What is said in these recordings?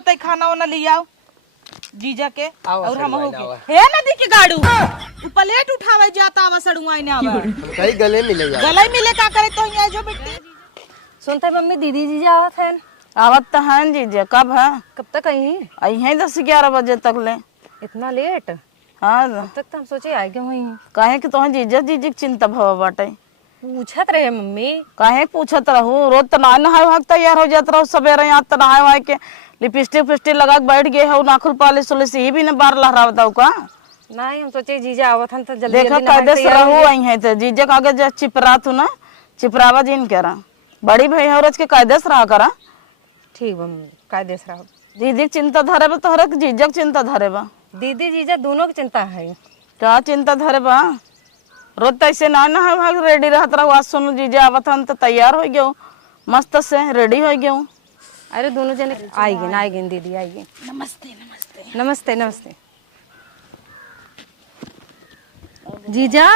बताई खाना वाना ले आओ जीजा के और हम हो के हे नदी के गाड़ू उ प्लेट उठावे जाता आवा सड़ुआई ने आवा कहीं गले मिले यार गले मिले का करे तो यहाँ जो बेटी सुनते मम्मी दीदी जीजा आवत है आवत तो है जीजा। कब है? कब तक आई आई है 10-11 बजे तक ले। इतना लेट? हाँ अब तक तो हम सोचे आए क्यों हुई काहे कि तुम जीजा जी की चिंता भवा बाटे। पूछत रहे मम्मी काहे पूछत रहू? रोज तो नहाए वहां तैयार हो जात रहो सवेरे यहाँ तो नहाए वहाए के लिपस्टिक फिस्टिक लगा के बैठ गए हो नाखुल पालिश उलिश ही भी न बार लहरावता का। नहीं हम सोचे जीजा आवत हन तो जल्दी देखा जल्दी कायदे से रहू आई है तो जीजा का आगे चिपरा तू ना चिपरावा जीन करा बड़ी भाई औरत के कायदे से रहा करा। ठीक मम्मी कायदे से रहो। दीदी चिंता धरे बा तोहरा के जीजा के चिंता धरे बा? दीदी जीजा दोनों की चिंता है। क्या चिंता धरे बा? रोज तो ऐसे ना ना भाग रेडी रहत रहो। आज सुनो जीजा आवत हन तो तैयार हो गयो मस्त से रेडी हो गयो। अरे दोनों जने आएगी दीदी आएगी। नमस्ते नमस्ते नमस्ते नमस्ते जीजा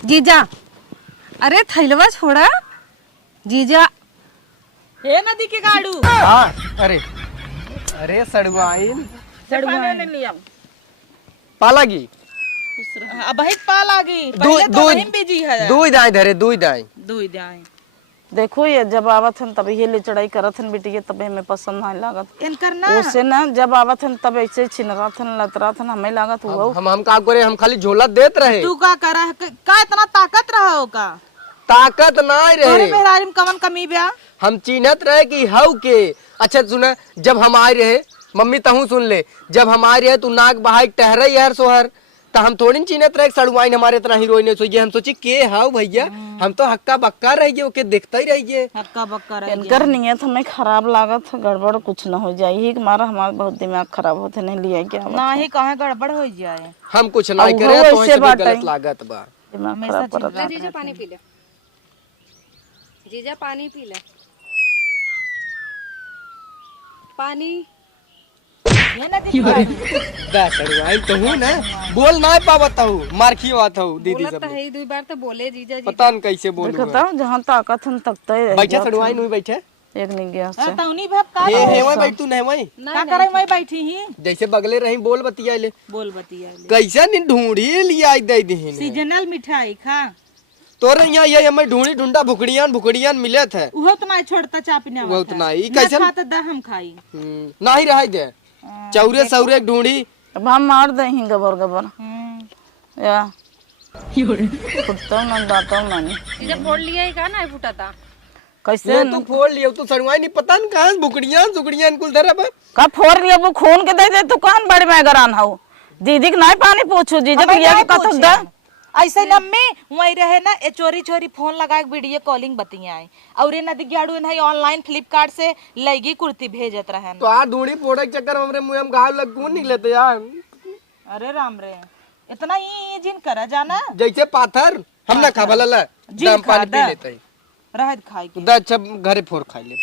जीजा अरे थैलवा छोड़ा जीजा। हे नदी के गाड़ू हाँ अरे अरे सड़ुआइन सड़ुआई ले आओ पालागी अब ही पा लागी पहले तो नहीं बिजी है दूध आए धरे दूध आए दूध आए देखो ये जब आवत हन तब ये ले चढ़ाई करत हन बेटी तब हमें पसंद नहीं लागत। इनकर ना उससे ना जब आवत हन तब ऐसे छिनरात हन लतरात हन हमें लागत हुआ। हम का करे हम खाली झोला देत रहे। तू का करा है का इतना ताकत रहा हो का? ताकत नहीं तोरे रहे मेहरारी में कमन कमी ब्या हम चिन्हत रहे कि हव के। अच्छा सुना जब हम आए रहे मम्मी तहू सुन ले जब हम आए रहे तू नाक बहाई टहरा यार सोहर तो हम थोड़ी चिन्हत रहे सड़ुआइन हमारे इतना हीरोइन सोइए हम सोची के हाउ भैया हम तो हक्का बक्का रहिए ओके देखता ही रहिए। हक्का बक्का रह इनकर नियत हमें खराब लागत गड़बड़ कुछ न हो जाए ही हमारा हमारा बहुत दिमाग खराब होते नहीं लिया क्या ना ही कहे गड़बड़ हो जाए। हम कुछ नहीं करे तो ऐसे गलत लागत बा दिमाग खराब करत। जीजा पानी पी ले जीजा पानी पी ले पानी ये नदी दा सड़ुआइन तो हूं ना बोल ना पावत हूं मार खियावत हूं दीदी बोलत सब है दो बार तो बोले जीजा जी पता न कैसे बोलूं देखता हूँ जहाँ ताकत हन तकता ही रह बैठे सड़ुआइन हुई बैठे एक नहीं गया से। तौनी भब का ये हेवई बैठ तू नहीं वही का करे मैं बैठी ही जैसे बगले रही बोल बतिया ले बोल बतिया ले कैसे नी ढूंढी लिया दे दही सीजनल मिठाई खा तोरे यहाँ ये हमें ढूंढी ढूंढा भुकड़ियान मिले थे उहो तो मैं छोड़ता चापने वो उतना ही कैसे खाता द हम खाई ना ही रह दे चौरे सौरे ढूंढी अब हम मार दे ही गबर गबर या फुटता ना दाता ना जीजा फोड़ लिया ही का ना फूटा था कैसे ये तू फोड़ लिया तू सड़ुआई नहीं पता न कहां भुकड़ियान कुल धरा बा का फोड़ लिया वो खून के दे दे तू कान बड़े में गरान हो दीदी के नहीं पानी पूछू जीजा के ये कथक दे ऐसे नम्मी वही रहे ना ए चोरी चोरी फोन लगा के वीडियो कॉलिंग बतियाए और ये नदी गाड़ू नहीं ऑनलाइन फ्लिपकार्ट से लगी कुर्ती भेजत रहे तो आ ढूंढी फोड़े के चक्कर में हमरे मुंह में घाव लग कौन निकले थे यार। अरे राम रे इतना ही जिन करा जाना जैसे पाथर हम ना खा भला ला दम पानी पी लेते रहत खाई के दा अच्छा घरे फोड़ खा ले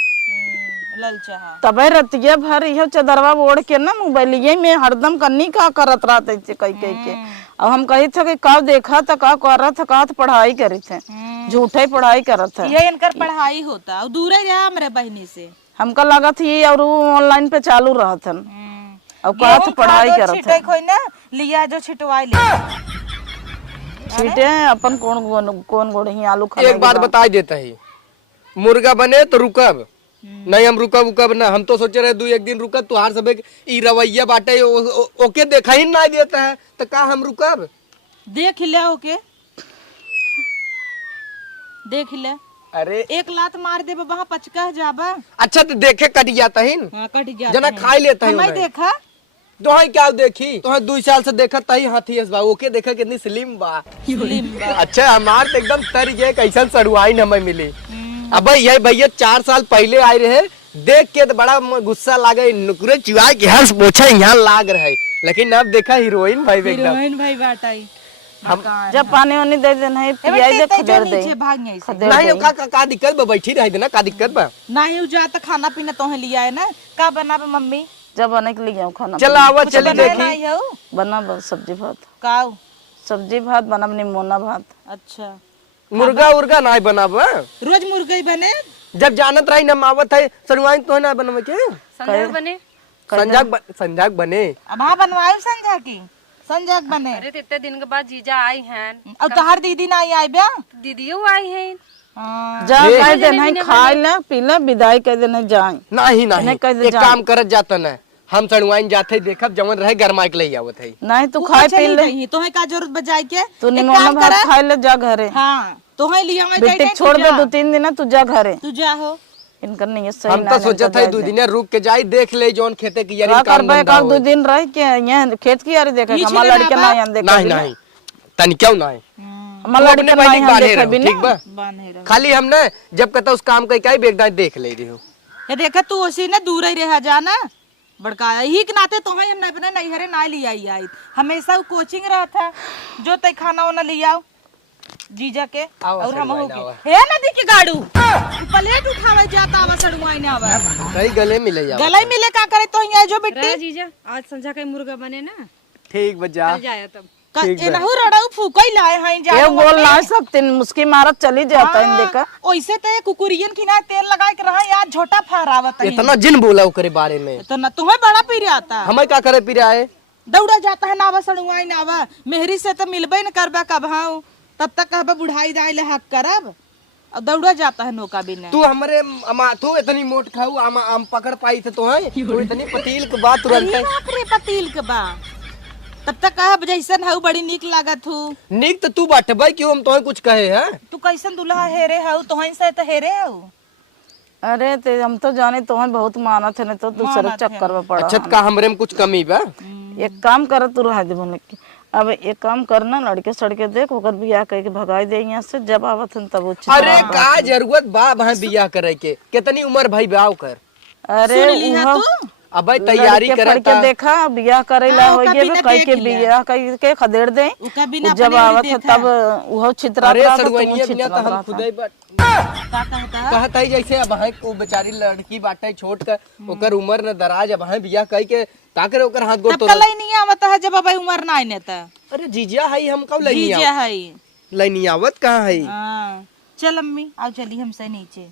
लल चाहा तबे रतिया भर इहो चदरवा ओढ़ के ना मोबाइलिये में हरदम कन्नी का करत रहते थे कई कई के। अब हम कही थे कि का देखा था का कर रहा था का पढ़ाई करी थे झूठे पढ़ाई करत है ये इनकर पढ़ाई होता और दूरे जा हमरे बहनी से हमका लगा थी और ऑनलाइन पे चालू रहत हन अब का था पढ़ाई करत छिटे कोई ना लिया जो छिटवाई ले छीटे अपन कौन गोड़ही आलू खा एक बात बता देता है मुर्गा बने तो रुकब नहीं हम रुकब उकब ना हम तो सोचे रहे 2-1 दिन रुकब तुहार सब ई रवैया बाटे ओके देखा ही ना देता है तो का हम रुकब देख ले ओके देख ले अरे एक लात मार दे वहां पचका जाबा अच्छा तो देखे कट जाता है हां कट जा जना खाई लेता है मैं देखा तो क्या देखी तो 2 साल से देखा तही हाथी बा ओके देखा कितनी स्लिम बा अच्छा हमार तो एकदम तर गए कैसन सड़ुआइन हमें मिली। अब ये भैया 4 साल पहले आए रहे देख के तो बड़ा गुस्सा लागे नुकरे चुआ के हंस पोछा यहाँ लाग रहे लेकिन अब देखा हीरोइन भाई एकदम हीरोइन भाई बाटाई हम जब पानी वानी दे दे नहीं पियाई दे खदर दे नहीं का दिक्कत बा बैठी रह देना का दिक्कत बा नहीं जा तो खाना पीना तो लिया है ना का बनाबे मम्मी जब बने के लिए खाना चल आवा चली देखी बना सब्जी भात काऊ सब्जी भात बना निमोना भात। अच्छा मुर्गा उर्गा नहीं बनाब रोज मुर्गा ही बने जब जानत रही न आवत है सरुआइन तो ना बनवे के संजय बने। संजाग बने। अब हाँ बनवायो संजा की संजाग बने। अरे तो इतने दिन के बाद जीजा आई हैं। अब तोहार दीदी ना आई ब्या दीदियों आई हैं। जा कह देना है खाए ले पी ले विदाई कह देना जाए नहीं एक काम करत जाता न हम सरुआइन जाते देखब जवन रहे गरमाई के ले आवत है। नहीं तू खाए पी ले तोहे का जरूरत बजाई के तू निमोना भात खाए ले जा घरे। हाँ तोहे लिया मैं बेटे छोड़ दे 2-3 दिन तू जा घरे तू जा हो। इनका नहीं है सही हम तो सोचत है 2 दिन रुक के जाई देख ले जोन खेते की यारी काम कर का 2 दिन रह के यहाँ खेत की यारी देखे हमारा लड़के ना यहाँ देखे नहीं तन क्यों ना है हमारा लड़के ना यहाँ देखे भी ठीक बा खाली हम ना जब कहता उस काम का कई बेगदा देख ले रही हो ये देखा तू उसी ने दूर ही रह जाना बड़का ही के नाते तो हम अपने नैहरे ना लिया आई हमेशा कोचिंग रहा था जो तय खाना वाना लिया जीजा के और हम हो के हे नदी के गाड़ू प्लेट उठावे जाता आवा सड़ुआई ने आवा कई गले मिले जा गले मिले का करे तो यहाँ जो बिट्टी जीजा आज संजा का मुर्गा बने ना ठीक बजा जाया तब एनहु रड़ाऊ फूकई लाए हैं जा ये बोल ना सकते मुस्की मारत चली जाता इन देखा ओइसे तो कुकुरियन की ना तेल लगा के रहा यार झोटा फहरावत है इतना जिन बोला ओकरे बारे में तो ना तुम्हें बड़ा पीरे आता हमें क्या करे पीरे आए दौड़ा जाता है नावा सड़ुआई नावा मेहरी से तो मिलबे न करबा कब हाउ तब तक कहबा बुढ़ाई दाई ले हक करब और दौड़ा जाता है नौका बिना तू हमरे तू इतनी मोट खाऊ आम पकड़ पाई थे तो है तू इतनी पतील के बात तुरंत रे पतील के बा तब तक कहब जैसन हऊ बड़ी नीक लागत हूँ नीक तो तू बाटे भाई क्यों हम तो कुछ कहे हैं तू कैसन दुल्हा हेरे हऊ तोहन से तो हेरे हऊ अरे ते हम तो जाने तो बहुत मानत है नहीं तो दूसरे चक्कर में पड़ा अच्छा का हमरे में कुछ कमी बा एक काम कर तू रह दे बोले की अब एक काम करना लड़के सड़के देख ओकर बियाह कह के भगाई दे यहाँ से जब आवत हन तब वो अरे का जरूरत बा भाई बियाह करे के कितनी उम्र भाई ब्याह कर अरे अब तैयारी करे के देखा बियाह करे ला हो गए कह के बियाह कह के खदेड़ दे जब आवत है तब वो छितरा अरे सरुआइनिया बिना तो हम खुदे कहता है जैसे अब है को बेचारी लड़की बाटे छोट कर ओकर उम्र न दराज अब है बियाह कह के ताकर ओकर हाथ गोड़ तो नहीं आवत है जब अब उम्र ना आने त अरे जीजा है हम कब लइनी जीजा है लइनी आवत कहां है हां चल अम्मी आओ चली हमसे नीचे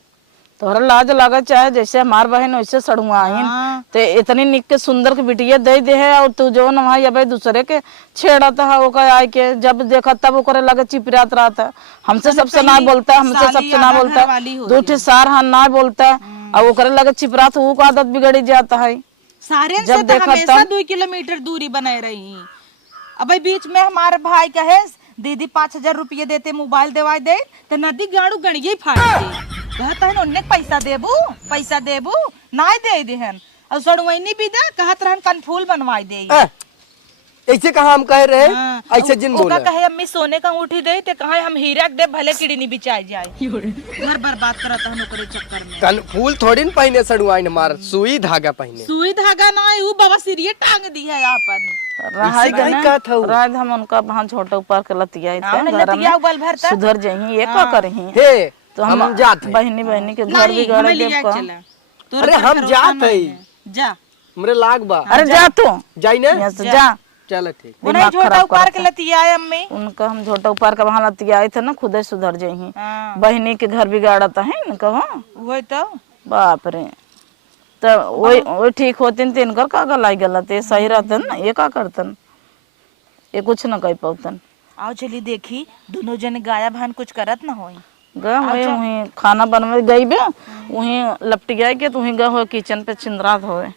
तोहरा लाज लगा चाहे जैसे हमार बहन वैसे सड़ुआइन ते इतनी निक के सुंदर के बिटिया दे दे है और तू जो न भाई अब दूसरे के छेड़ता है ओकर आए के जब देखा तब ओकरे लगे चिपरात रहता हमसे सबसे ना बोलता हमसे सबसे ना बोलता दूठे सार हां ना बोलता और ओकरे लगे चिपरात वो का आदत बिगड़ जाता है सारे से तो हमेशा 2 किलोमीटर दूरी बनाए रही अब बीच में हमारे भाई कहे दीदी 5000 रुपये देते मोबाइल देवाई दे तो नदी गाड़ू गणिये फाड़ कहता है उन्ने पैसा देबू ना दे देहन और सड़ुआइनी भी दे कहत रहन कनफूल बनवाई दे ऐसे कहा हम कह रहे ऐसे जिन बोला कहे अम्मी सोने का अंगूठी दे ते कहे हम हीरा दे भले कीड़ी नहीं बिचाई जाए घर बर्बाद करत हन ओकरे चक्कर में कनफूल थोड़ी न पहने सड़ुआइन मार सुई धागा पहने सुई धागा ना ऊ बाबा सिरिये टांग दी है अपन रात हम उनका वहां छोटा ऊपर के लतिया घर में सुधर जाही ये का करही हे तो हम जात बहनी के घर भी गड़ देब अरे हम जात है जा हमरे लाग बा अरे जा तू जाई ना यहाँ से जा चल ठीक उन्हें छोटा ऊपर के लतिया है अम्मी उनका हम छोटा ऊपर का वहां लतिया आए थे ना खुदे सुधर जाही बहनी के घर बिगाड़ता है न कहो वही तो बाप रे तो वही ठीक होते न इनकर का गलाई गलत है सही रहतन ना ये का करतन ये कुछ न कह पातन आओ चली देखी दोनों जन गाया भान कुछ करत ना होई वही खाना बनवे गई बे वही लपटी गए के तू गए हो किचन पे चिंदरात होए